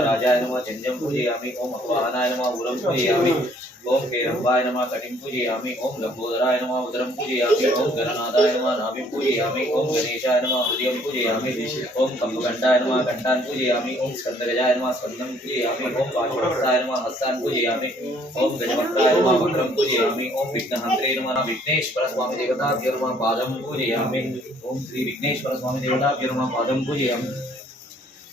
राजाय नमः चंद्रं पूजयामि। ओम अक्वाहनाय नमः उरं पूजयामि। ओम हेरंबाय नमः कटिं पूजयामि। ओम लंबोदराय नमः उदरं पूजयामि। ओम गणनाथाय नमः नाभिं पूजयामि। ओम गणेशाय नमः हृदयं पूजयामि। ओम कम्बकण्ठाय नमः कण्ठान् पूजयामि। ओम स्कन्दगजाय नमः स्कन्दं पूजयामि। ओम पाशुपताय नमः हस्तान् पूजयामि। ओम गजवक्त्राय नमः वक्त्रं पूजयामि। ओम विघ्नहन्त्रे नमः विघ्नेश्वर स्वामी देवताभ्यो नमः पादं पूजयामि। ओम श्री विघ्नेश्वर स्वामी देवताभ्यो नमः पादं पूजयामि।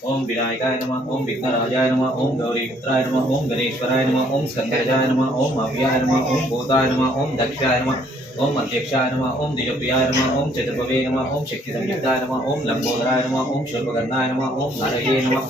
ओम विनायकाय नमः। ओम विघ्नराजाय नमः। ओम गौरीपुत्राय नमः। ओम गणेश्वराय नमः। ओम स्कंदराजाय नमः। ओम अव्याय नमः। ओम भूताय नमः। ओम दक्षाय नमः। ओम अध्यक्षाय नमः। ओम द्विजप्रियाय नमः। ओम चतुर्भवे नमः। ओम शक्ति संयुक्ताय नमः। ओम लंबोदराय नमः। ओम शूर्पकर्णाय नमः। ओम हरये नमः।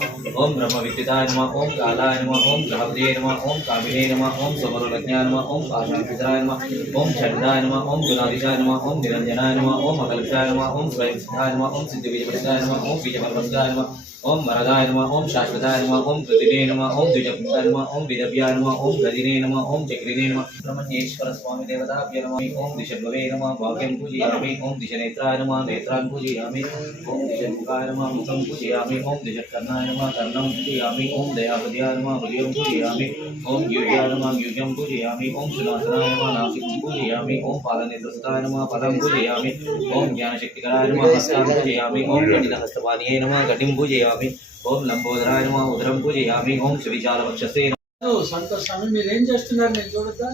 ओम ब्रह्मविद्युताय नमः। ओम कालाय नमः। ओम ग्रहपदये नमः। ओम कामिने नमः। ओम समरुलज्ञाय नमः। ओम पाशांकुशराय नमः। ओम चंडाय नमः। ओम गुणादिशाय नमः। ओम निरंजनाय नमः। ओम अकल्पशाय नमः। ओम स्वयं सिद्धाय नमः। ओम सिद्धिविजयप्रदाय नमः। ओम बीजपर्वताय नमः। ओम वरदाय नमः। ओम शाश्वताय नमः। ओम पृथिवे नमः। ओम द्विजपुत्राय नमः। ओम विदव्याय नमः। ओम गदिने नमः। ओम चक्रिने नमः। ब्रह्मण्येश्वर स्वामी देवताभ्यो नमः। ओम दिशभवे नमः। भाग्यं पूजयामि। ओम दिशनेत्राय नमः। नेत्रान् पूजयामि। ओम दिशमुखाय नमः। मुखं पूजयामि। ओम दिशकर्णाय नमः। कर्णं पूजयामि। ओम दयाहृदयाय नमः। हृदयं पूजयामि। ओम यूर्याय नमः। यूर्यं पूजयामि। ओम सुनासनाय नमः। नासिकं पूजयामि। ओम पादनेत्रसुताय नमः। पदं पूजयामि। ओम ज्ञानशक्तिकराय नमः। हस्तां पूजयामि। ओम कटितहस्तपाणिये नमः। कटिं पूजयामि। ओम लंबोदराय नमः। उदरं पूजयामि। ओम सुविशालवक्षसे संतोष स्वामी మీరేం చేస్తున్నారు నేను చూడొద్దా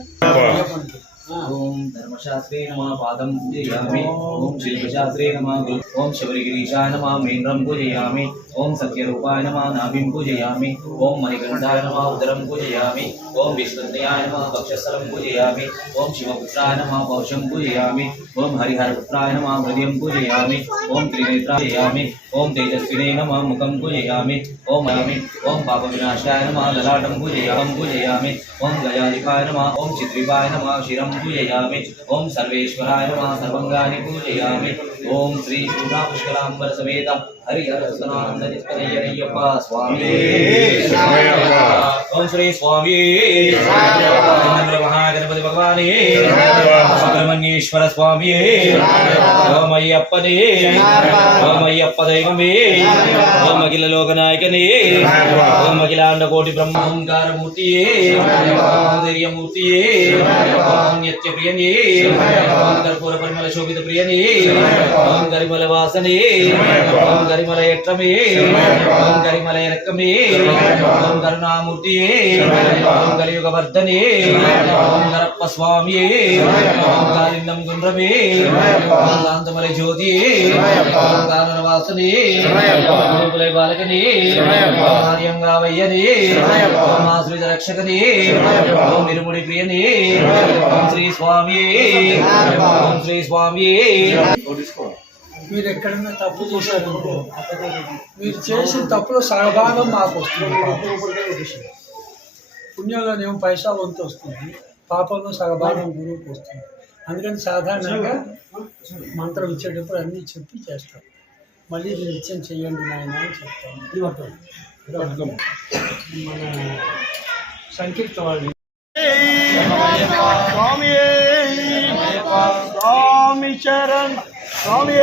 ओम धर्मशास्त्रे नमः। पादं पूजयामि। ओम शिल्पशास्त्रे नमः। ओम शबरिगिरीशाय नमः। मेन्द्रं पूजयामि। ओम सत्यरूपाय नमः। नाभिं पूजयामि। ओम मणिकण्ठाय नमः। उदरं पूजयामि। ओम विष्णुन्याय नमः। वक्षस्थलं पूजयामि। ओम शिवपुत्राय नमः। पौषं पूजयामि। ओम हरिहरपुत्राय नमः। हृदयं पूजयामि। ओम त्रिनेत्राय पूजयामि। ओम तेजस्विने नमः। मुखं पूजयामि। ओम पापविनाशाय नमः। ललाटं पूजयामि। ओम गजाधिपाय नमः। ओम चिद्विपाय नमः। शिरं पूजयामि। ओम सर्वेश्वराय नमः। सर्वंगानि पूजयामि। ओम श्री पुष्कलांबर समेत हरिहरसनानंदनिष्कलय्यप्प स्वामी ओम श्री स्वामी महागणपति भगवाने सुब्रह्मण्येश्वर स्वामी ओम अय्यप्पने ओम अय्यप्प दैवमे ओम अखिल लोकनायकने ओम अखिलांड कोटि ब्रह्मोंकार मूर्तिये ओम धैर्यमूर्तिये ओम नित्यप्रियने ओम कर्पूर परिमल शोभित प्रियने ओम गरिमल वासने ओम गरिमल यट्टमे ओम गरिमल यरक्कमे ओम करुणामूर्तिये ओम कलियुग वर्धने ओम नरप्प स्वामिये ओम कालिंदं गुंड्रमे ओम कांतमल ज्योतिये ओम काननवासने ओम कुले बालकने ओम हरियंगावय्यने ओम आश्रित रक्षकने ओम निर्मुनि प्रियने ओम श्री स्वामिये ओम श्री स्वामिये మీరు ఎక్కడైనా తప్పు చేశారనుకో మీరు చేసిన తప్పులో సగభాగం మాకు వస్తుంది పుణ్యంలోనేమో పైసా వంతు వస్తుంది పాపంలో సగభాగం గురువుకు వస్తుంది అందుకని సాధారణంగా మంత్రం ఇచ్చేటప్పుడు అన్నీ చెప్పి చేస్తాం మళ్ళీ ఇది నిత్యం చెయ్యండి నాయన అని చెప్తాను మన సంకీర్త వాళ్ళు స్వామి శరణ్ స్వామి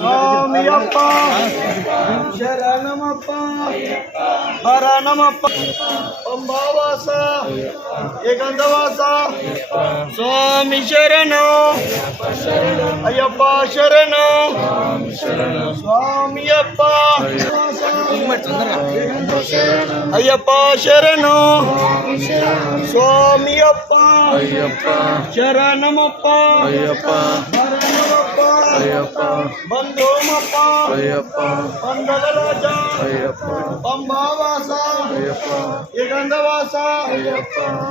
స్వామియప్ప శరణమప్ప హరణమప్ప పంబావాస ఏకాంతవాస స్వామి శరణు అయ్యప్ప శరణు స్వామియప్ప అయ్యప్ప శరణు స్వామియప్ప శరణమప్ప హరణమప్ప బంధుమప్ప పందల రాజా పంబావాస ఏకాంతవాస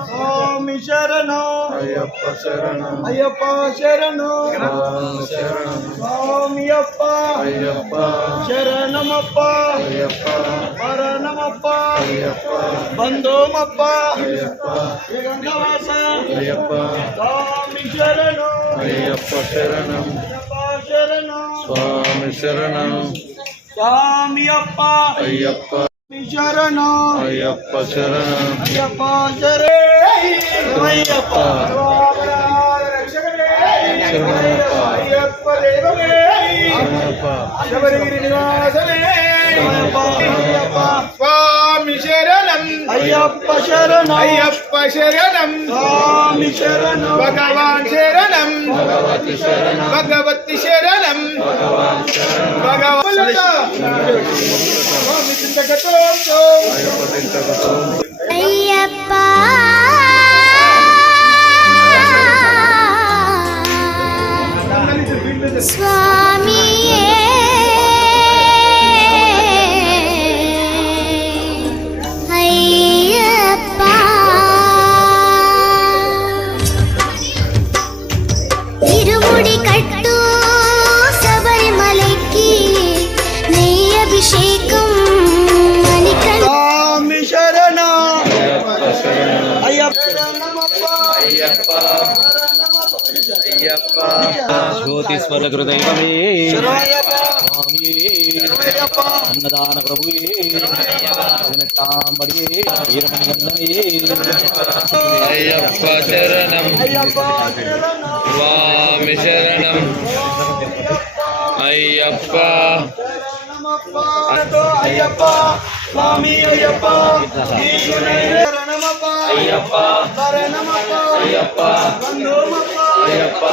స్వామి శరణు అయ్యప్ప శరణు స్వామియప్ప శరణమప్ప హరణమప్ప బంధుమప్ప ఏకాంతవాస స్వామి శరణు అయ్యప్ప శరణం స్వామి శరణం స్వామి అప్ప అయ్యప్ప శరణం అయ్యప్ప శరణం అయ్యప్ప శరణయ్యప్ప శరణమప్ప అయ్యప్ప దేవమే శరణమప్ప శబరిగిరి నివాసమే స్వామి శరణం అయ్యప్ప శరణం అయ్యప్ప శరణం స్వామి శరణం భగవాన్ శరణం భగవతి శరణం భగవతి శరణం భగవాన్ స్వామి చింతకతో అయ్యప్ప చింతకతో అయ్యప్ప స్వామియే అయ్యప్ప ఇరుముడి కట్టు శబరిమలకి నెయ్యి అభిషేకం మణికంఠ స్వామి శరణం అయ్యప్ప శరణం అయ్యప్ప శరణమప్ప అయ్యప్ప అయ్యప్ప జ్యోతిస్వర హృదయమే శరణయ్యప్ప స్వామియే అన్నదాన ప్రభుయే పదినెట్టాంబడియే వీరమణి గంధమే అయ్యప్ప శరణం అయ్యప్ప శరణం స్వామి శరణం అయ్యప్ప అయ్యప్ప స్వామి అయ్యప్ప శరణమప్ప అయ్యప్ప శరణమప్ప అయ్యప్ప బంధుమప్ప అయ్యప్ప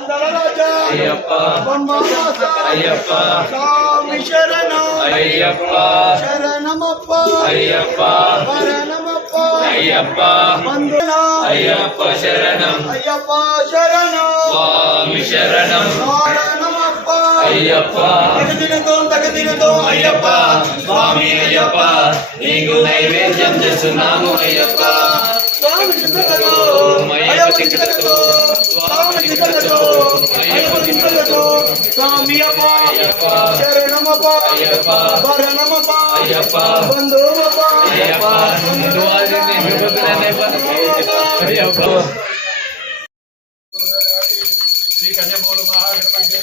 దండలరాజా అయ్యప్ప బొమ్మవాస అయ్యప్ప స్వామి శరణం అయ్యప్ప శరణమప్ప అయ్యప్ప శరణమప్ప అయ్యప్ప బంధున అయ్యప్ప శరణం అయ్యప్ప శరణం స్వామి శరణం శరణమప్ప అయ్యప్ప తగదినతో అయ్యప్ప స్వామి అయ్యప్ప నీకు నైవేద్యం చేస్తున్నాము అయ్యప్ప స్వామి చింతకతో అయ్యప్ప చింతకతో స్వామి చింతకతో అయ్యప్ప చింతకతో స్వామి అప్ప అయ్యప్ప శరణమప్ప అయ్యప్ప శరణమప్ప అయ్యప్ప బంధుమప్ప అయ్యప్ప అయ్యప్ప శ్రీ కన్యమూల మహాగణపతి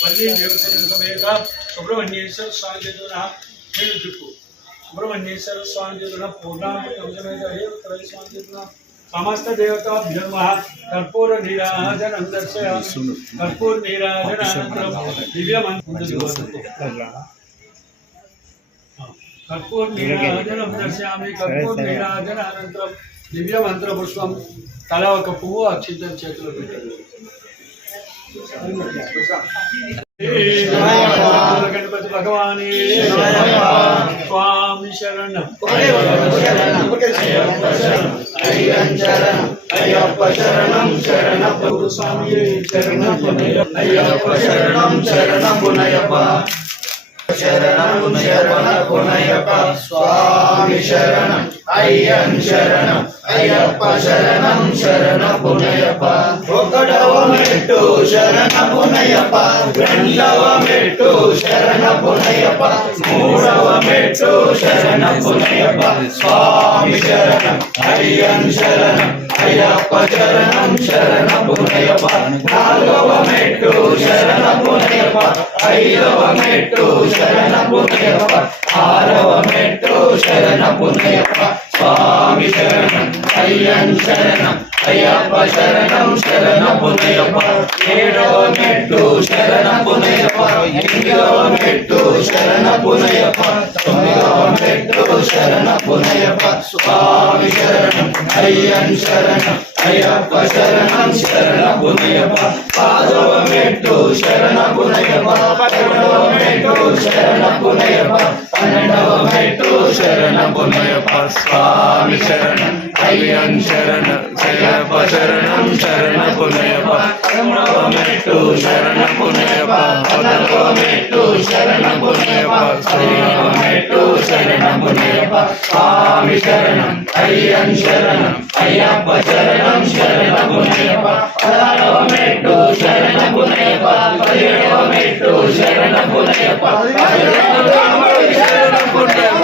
మళ్ళీ దేవసేన సమేత సుబ్రహ్మణ్యేశ్వర స్వామి చేతున నేను చెప్పు సుబ్రహ్మణ్యేశ్వర స్వామి చేతున పూర్ణాంబ సమేత హేవతర స్వామి చేతున సమస్త దేవతాభ్యో నమః కర్పూర నీరాజనం దర్శయామి కర్పూర నీరాజనానంతరం కర్పూర నీరాజనం దర్శయామి కర్పూర నీరాజనానంతరం దివ్య మంత్ర పుష్పం తల ఒక పువ్వు అక్షింతం చేతిలో పెట్టండి గణపతి భగవాని స్వామి శరణం అయ్యప్ప శరణం శరణపు స్వామి శరణపు అయ్యప్ప శరణం శరణపు నయప్ప శరణం శరణపు నయప్ప స్వామి శరణం అయ్యన్ శరణం అయ్యప్ప శరణం శరణపు నయప్ప ఒకటవ మెట్టు శరణపు నయప్ప రెండవ మెట్టు శరణపు నయప్ప మూడవ మెట్టు శరణపు నయప్ప స్వామి శరణం అయ్యన్ శరణం అయ్యప్ప శరణం శరణపు నయప్ప నాలుగవ మెట్టు శరణపు నయప్ప ఐదవ మెట్టు శరణపు నయప్ప ఆరవ మెట్టు శరణపు నయప్ప స్వామి శరణం అయ్యన్ శరణం అయ్యప్ప శరణం శరణపు నయప్ప ఏడవ మెట్టు శరణపు నయప్ప ఎనిమిదవ మెట్టు శరణపు నయప్ప తొమ్మిదవ మెట్టు శరణపు నయప్ప స్వామి శరణం అయ్యన్ శరణం అయ్యప్ప శరణం శరణపు నయప్ప పదవ మెట్టు శరణపు నయప్ప పదకొండవ మెట్టు శరణపు నయప్ప పన్నెండవ మెట్టు శరణపు నయప్ప స్వామి శరణం అయ్యన్ శరణం అయ్యప్ప శరణం శరణపు నయప్ప పదమూడవ మెట్టు శరణపు నయప్ప పదవ మెట్టు శరణపు నయప్ప పదిహేనవ మెట్టు శరణపు నయప్ప స్వామి శరణం అయ్యన్ శరణం అయ్యప్ప శరణం శరణపు నయప్ప పదహారవ మెట్టు శరణపు నయప్ప పదిహేడవ మెట్టు శరణపు నయప్ప శరణపు నయప్ప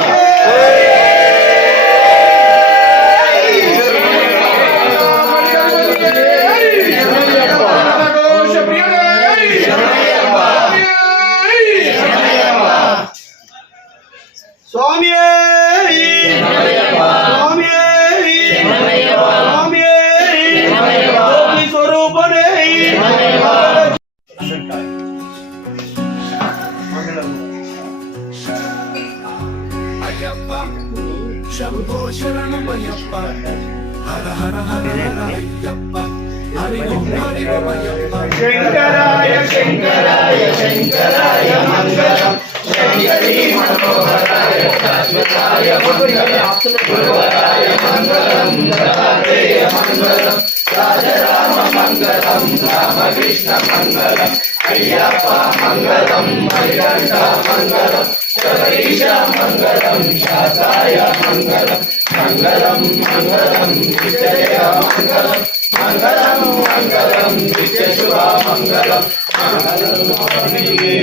శంకరాయ శంకరాయ మంగళం శంకరీ మనోహరాయ శాశ్వతాయ మంగళం గురువరాయ మంగళం దత్తాత్రేయ మంగళం రాజరామ మంగళం రామకృష్ణ మంగళం అయ్యప్ప మంగళం మణికంఠ మంగళం శబరీశ మంగళం శాసాయ మంగళం మంగళం మంగళం నిత్యజయ మంగళం మంగళం మంగళం నిత్యశుభ మంగళం మంగళం స్వామియే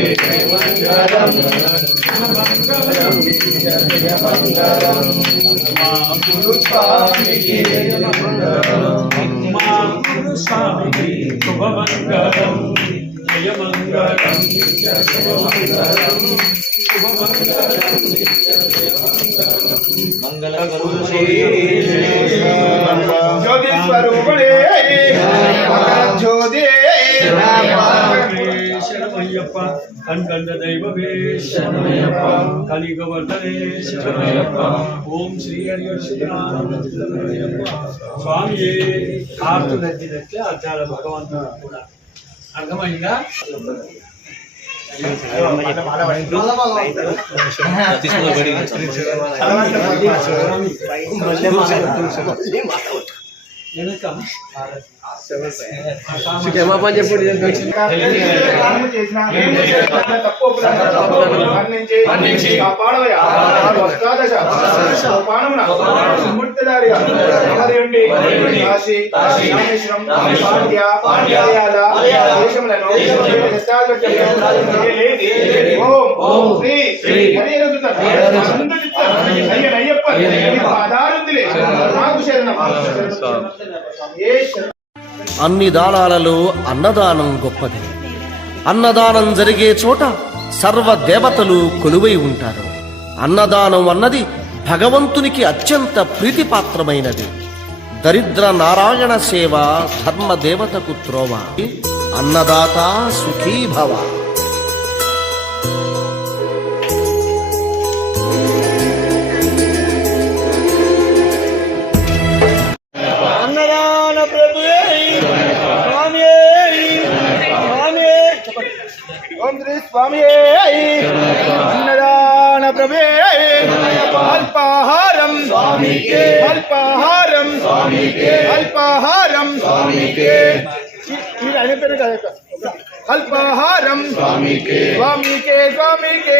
మంగళం మంగళం నిత్యజయ మంగళం మా గురు స్వామియే మంగళం మా గురు స్వామియే శుభమంగళం జయమంగళం నిత్యశుభమంగళం శుభమంగళం జ్యోతి స్వరూపడే జ్యోతి శరణమయ్యప్ప కన్కండ దైవమే శరణమయ్యప్ప కలిగవర్ధనే శరణమయ్యప్ప ఓం శ్రీ హరిహరయ్యప్ప స్వామియే ఆర్తులెత్తినట్లే అర్చాల భగవంతుడు కూడా అర్థమైందా క్షమాపణ చెప్పండి. మన్నించి కాపాడవయ్యా అష్టాదశ పానమున సుమూర్తిదారిగా అమరేండి కాశీ రామేశ్వరం పాండ్యాల దేశములను ఓం శ్రీ అయ్యప్ప ఆధారులే నాకు శరణం. అన్ని దానాలలో అన్నదానం గొప్పది. అన్నదానం జరిగే చోట సర్వ దేవతలు కొలువై ఉంటారు. అన్నదానం అన్నది భగవంతునికి అత్యంత ప్రీతిపాత్రమైనది. దరిద్ర నారాయణ సేవ ధర్మదేవతకు త్రోవ. అన్నదాత సుఖీభవ. అన్నదాన ప్రభువే స్వామి స్వామి ఓం శ్రీ స్వామి అన్నదాన ప్రభువే అల్పాహారం అల్పాహారం అల్పాహారం మీరు ఆయన పేరు కదా అల్పాహారం స్వామికే స్వామికే స్వామికే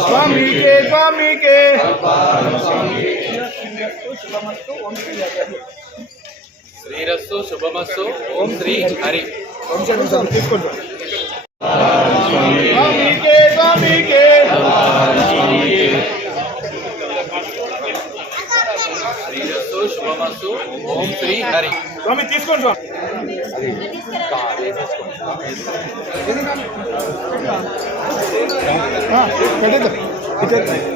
స్వామికే స్వామికే శ్రీరస్సు శుభమస్సు ఓం శ్రీ హరి. తీసుకోండి స్వామికే స్వామికే శ్రీరస్సు శుభమస్సు ఓం శ్రీ హరి. స్వామి తీసుకోండి స్వామి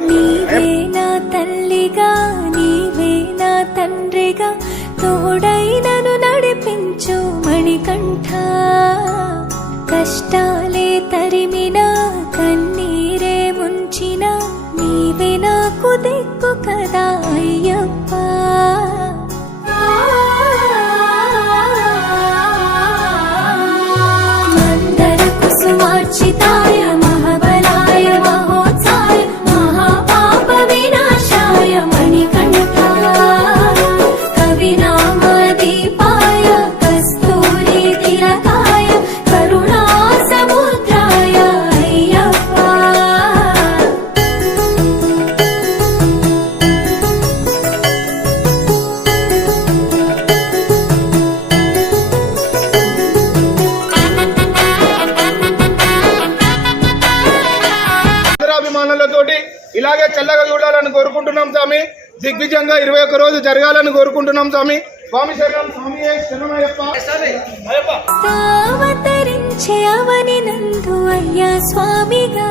నీవే నా తల్లిగా నీవే నా తండ్రిగా తోడైనను నడిపించు మణికంఠ కష్టాలే తరిమినా కన్నీరే ముంచినా నీవే నాకు దిక్కు కదా అయ్యప్ప మందర కుసుమార్చితాయ మహాబలాయ మహోత్సాయ మహాపాప వినాశాయ మణికంఠ కవినామదీపాయ కస్తూరి తిలకాయ కరుణా సముద్రాయ అయ్యప్ప అభిమానులతోటి ఇలాగే చల్లగా చూడాలని కోరుకుంటున్నాం స్వామి. దిగ్విజయంగా 21 రోజు జరగాలని కోరుకుంటున్నాం స్వామి. స్వామి శరణం స్వామి శరణమయ్యప్ప. అవతరించే అవని నందు అయ్యా స్వామిగా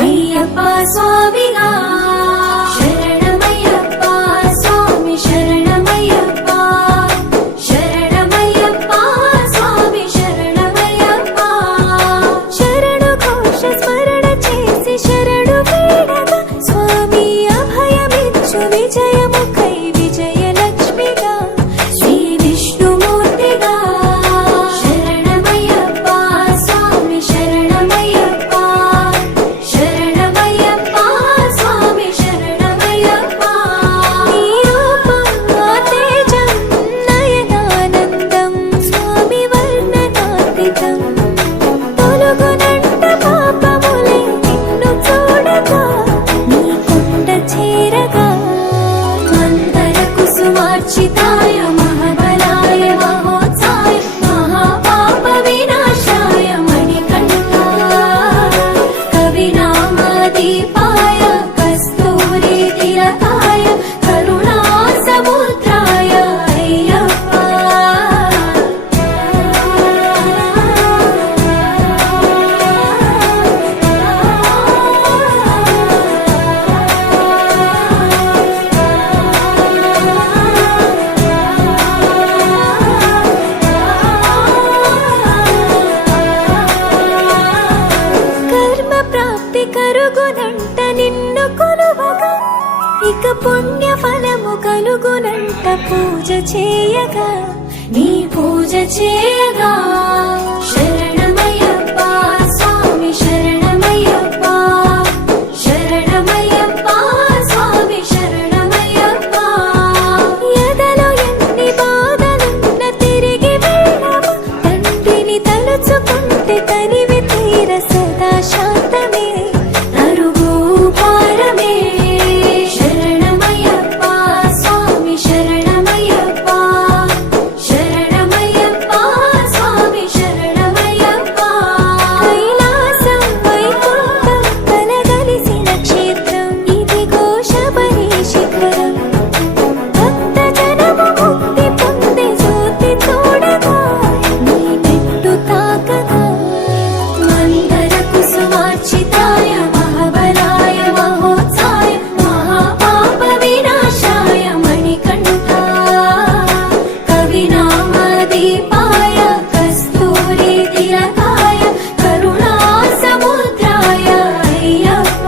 అయ్యప్ప స్వామిగా శరణమయ్యప్ప స్వామి శరణమయ్యప్ప శరణమయ్యప్ప స్వామి శరణమయ్యప్ప శరణు ఘోష స్మరణ చేసి శరణు వేడగా స్వామి అభయమిచ్చు విజయముఖై విజయలక్ష్మిగా శ్రీ విష్ణుమూర్తిగా శరణమయ్యప్ప స్వామి శరణ ఇక పుణ్య ఫలము కలుగునంట పూజ చేయగా నీ పూజ చేయగా శరణమయ్యప్ప స్వామి శరణమయ్యప్ప శరణమయ్యప్ప స్వామి శరణమయ్యప్ప ఎదలో ఎన్ని బాధలున్న తిరిగి వెళ్ళవా తండ్రిని తలుచుకుంటే తనివి తీర సదా శాంతమే అరుగు పారమే శరణమయ్యప్ప స్వామి శరణమయ్యప్ప శరణమయ్యప్ప స్వామి శరణమయ్యప్ప కైలాసం వైకుంఠం కలగలిసిన క్షేత్రం ఇదిగో శబరి శిఖరం భక్త జనము ముక్తి పొందే జ్యోతి చూడగా నీ పెట్టు తాకగా మందర కుసుమార్చితాయ మహాబలాయ మహోత్సాయ మహాపాప వినాశాయ మణికంఠ కవినామదీపాయ కస్తూరి తిలకాయ కరుణా సముద్రాయ అయ్యప్ప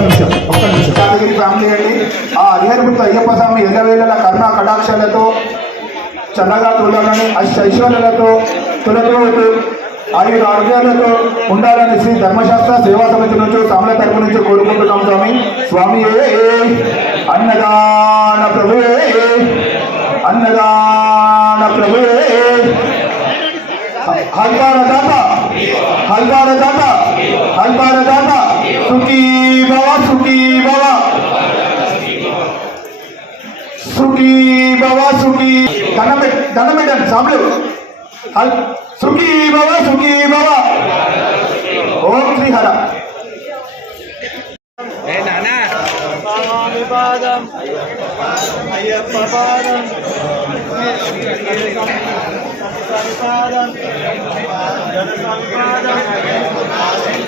యాదగిరి ఫ్యామిలీ అండి. ఆ హరిహరపుత్ర అయ్యప్ప స్వామి ఎల్లవేళల కరుణా కటాక్షాలతో చల్లగా చూడాలని ఐశ్వర్యాలతో తొలగిపోతూ ఆయుర ఆరోగ్యాలతో ఉండాలని శ్రీ ధర్మశాస్త్ర సేవా సమితి నుంచి సామల తరపు నుంచి కోరుకుంటున్నాం స్వామి. స్వామి అన్నదాన ప్రభువే అన్నదాన ప్రభువే హల్పారదాత హల్పారదాత హల్పారదాత సుఖీ భవ సుఖీ భవ సుఖీ భవ సుఖీ ధనమిటన్ సాములు సుఖీ భవ సుఖీ భవ ఓం శ్రీహర స్వామి పాదం అయ్యప్ప పాదం స్వామి పాదం జనస్వామి పాదం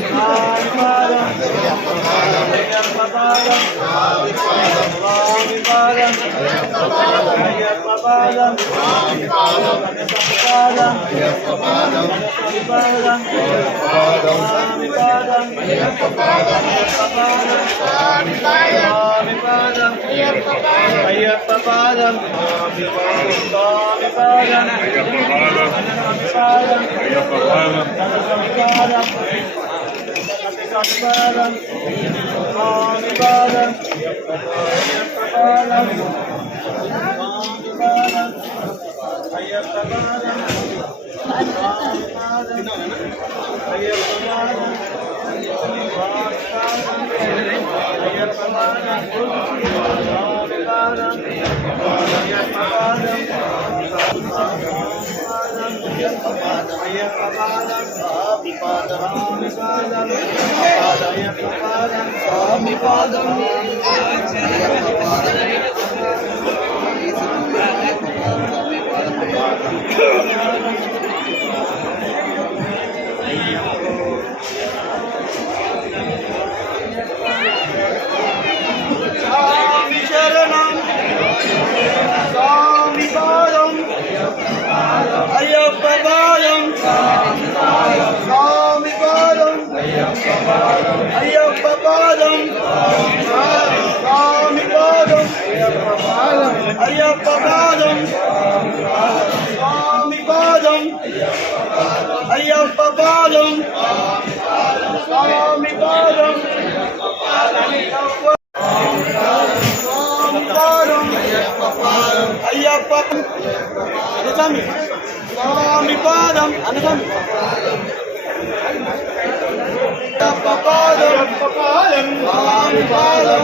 స్వామి పాదం అయ్యప్ప పాదం స్వామి పాదం అయ్యప్ప పాదం స్వామి పాదం జనస్వామి పాదం స్వామి పాదం అయ్యప్ప పాదం స్వామి పాదం అయ్యప్ప పాదం స్వామి పాదం అయ్యప్ప పాదం స్వామి పాదం స్వామి పాదం స్వామి పాదం అయ్యప్ప పాదం స్వామి పాదం అయ్యప్ప పాదం స్వామి శరణం స్వామి పాదం అయ్యప్ప పాదం స్వామి పాదం అయ్యప్ప పాదం స్వామి పాదం అయ్యప్ప పాదం స్వామి పాదం అయ్యప్ప పాదం స్వామి పాదం అయ్యప్ప అనుసమి స్వామి పాదం అనుసమి అయ్యప్ప పాదం స్వామి పాదం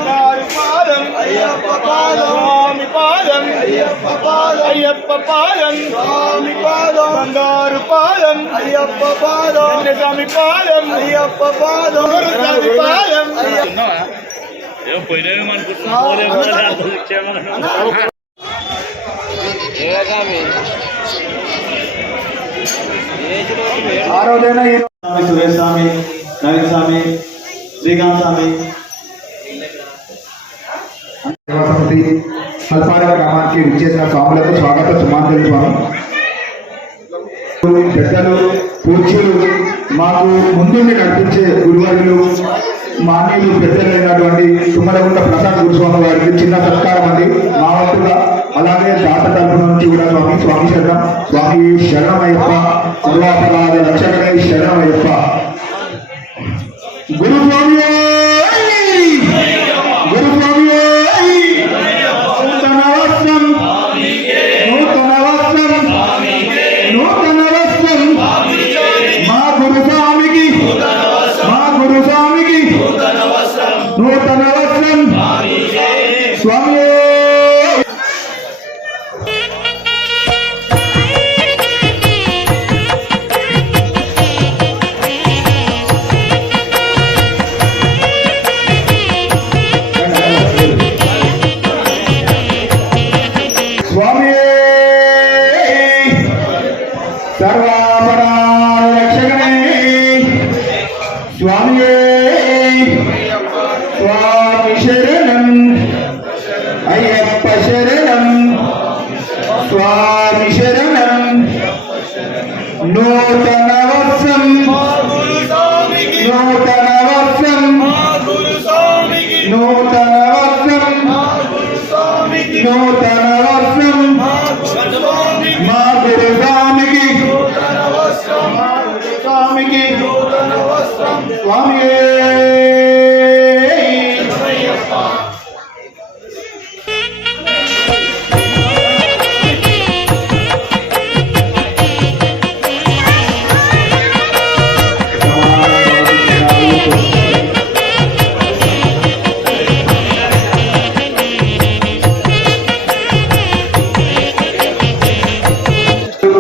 అయ్యప్ప పాదం స్వామి పాదం అయ్యప్ప పాదం అయ్యప్ప పాదం స్వామి పాదం బంగారు పాదం అయ్యప్ప పాదం స్వామి పాదం అయ్యప్ప పాదం స్వామి పాదం ఆ రోజైనా సురేష్ స్వామి నవీన్ స్వామి శ్రీకాంత్ స్వామి హల్పాడ గ్రామానికి విచ్చేసిన స్వాములకు స్వాగత సుమాంజలి స్వామి పెద్దలు పూజ్యులు మాకు ముందుండి నడిపించే గురువర్యులు మాన్యులు పెద్దలైనటువంటి తుమ్మలగుంట ప్రసాద్ గురుస్వామి వారికి చిన్న సత్కారం అండి మా వంతుగా. అలాగే దాత తరపు నుంచి కూడా స్వామి శరణం, స్వామి శరణమయ్యప్ప, సర్వాపరాధ రక్షకనే శరణమయ్యప్ప. గురుస్వామి గురుస్వామి నూతన వస్త్రం నూతన వస్త్రం నూతన వస్త్రం మా గురుస్వామికి మా గురుస్వామికి నూతన వస్త్రం స్వామి. స్వామి సర్వాపరాధ రక్షకనే స్వామి. స్వామి శరణం అయ్యప్ప శరణం స్వామి శరణం. నూతన వస్త్రం నూతన వస్త్రం నూతన వస్త్రం నూతన వస్త్రం మా గురుస్వామికి స్వామికి స్వామి.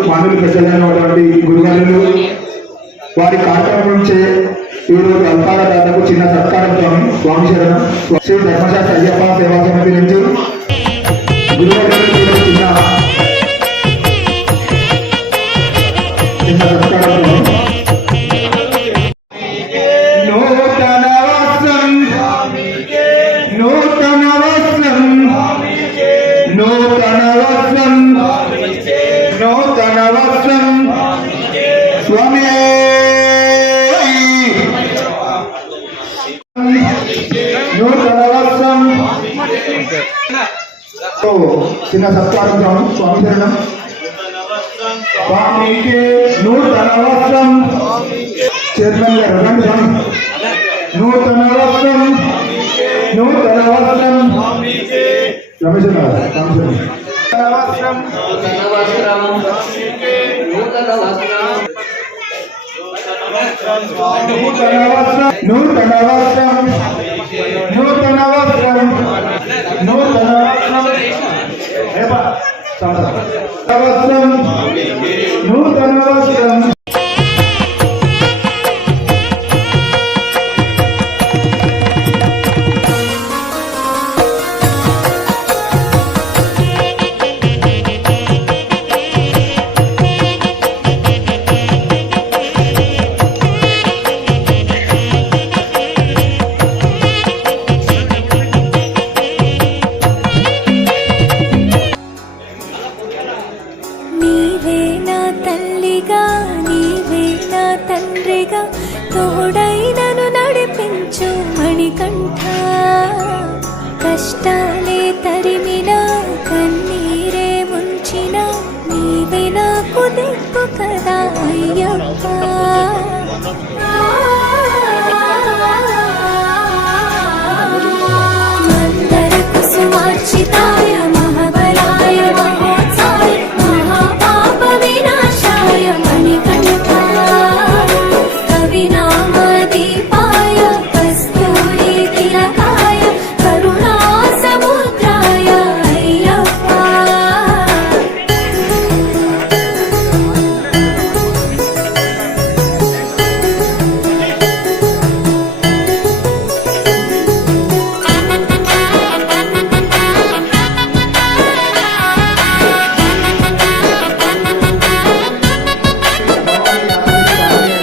మానవులు పెద్దలైనటువంటి గురువులు వారి కార్యక్రమం నుంచే ఈరోజు అల్పాల దాతకు చిన్న సత్కారంతో స్వామి శరణం శ్రీ ధర్మశాస్త్ర అయ్యప్ప సేవా సమితి నుంచి గురువులు చిన్న సత్కారంతో నూతన వస్త్రం నూతన వస్త్రం నూతన వస్త్రం నూతన వస్త్రం స్వామి. నూతన వస్త్రం చిన్న సత్కారం స్వామి శరణం. స్వామికి నూతన వస్త్రం చైర్మన్ గారు రండి స్వామి. నూతన వస్త్రం నూతన వస్త్రం రమేష్ గారు నూతన వస్త్రం నూతన వస్త్రం నూతన వస్త్రం నూతన వస్త్రం నూతన వస్త్రం నూతన వస్త్రం. నీవే నా తల్లిగా నీవే నా తండ్రిగా తోడైనను నడిపించు మణికంఠ. కష్టాలే తరిమిన కన్నీరే ముంచిన నీవే నాకు దిక్కు కదా అయ్యప్ప. మందర కుసుమార్చితాయ మహాబలాయ మహోత్సాయ మహాపాప వినాశాయ మణికంఠ. కవినామ దీపాయ కస్తూరి తిలకాయ కరుణా సముద్రాయ అయ్యప్ప.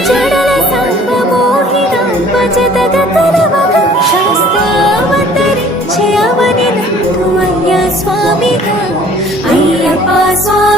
జడల సంభమోహినాంబ జగతగతరవగ శాస్త్రావతరించే అవని నందు అయ్య స్వామిగా అయ్యప్ప స్వామి.